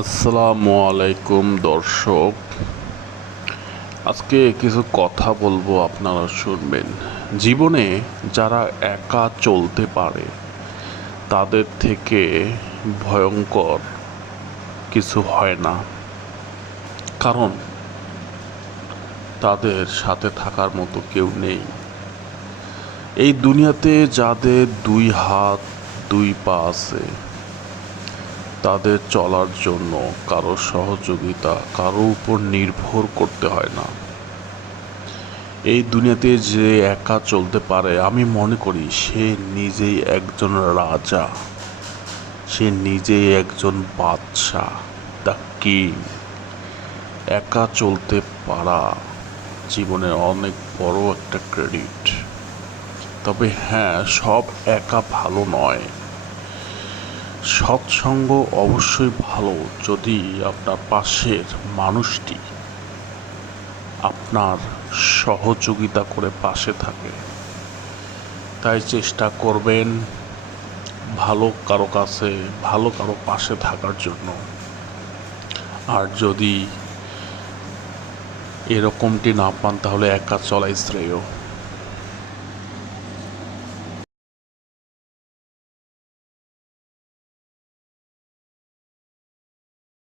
আসসালামু আলাইকুম দর্শক, আজকে কিছু কথা বলবো, আপনারা শুনবেন। জীবনে যারা একা চলতে পারে তাদের থেকে ভয়ঙ্কর কিছু হয় না, কারণ তাদের সাথে থাকার মতো কেউ নেই। এই দুনিয়াতে যাদের দুই হাত দুই পা আছে, তাদের চলার জন্য কারো সহযোগিতা, কারো উপর নির্ভর করতে হয় না। এই দুনিয়াতে যে একা চলতে পারে, আমি মনে করি সে নিজেই একজন রাজা, সে নিজেই একজন বাদশাহ, দ্য কিং। একা চলতে পারা জীবনের অনেক বড় একটা ক্রেডিট। তবে হ্যাঁ, সব একা ভালো নয়। সৎসঙ্গ অবশ্যই ভালো, যদি আপনার পাশের মানুষটি আপনার সহযোগিতা করে পাশে থাকে। তাই চেষ্টা করবেন ভালো কারো কাছে, ভালো কারো পাশে থাকার জন্য। আর যদি এরকমটি না পান, তাহলে একা চলাই শ্রেয়।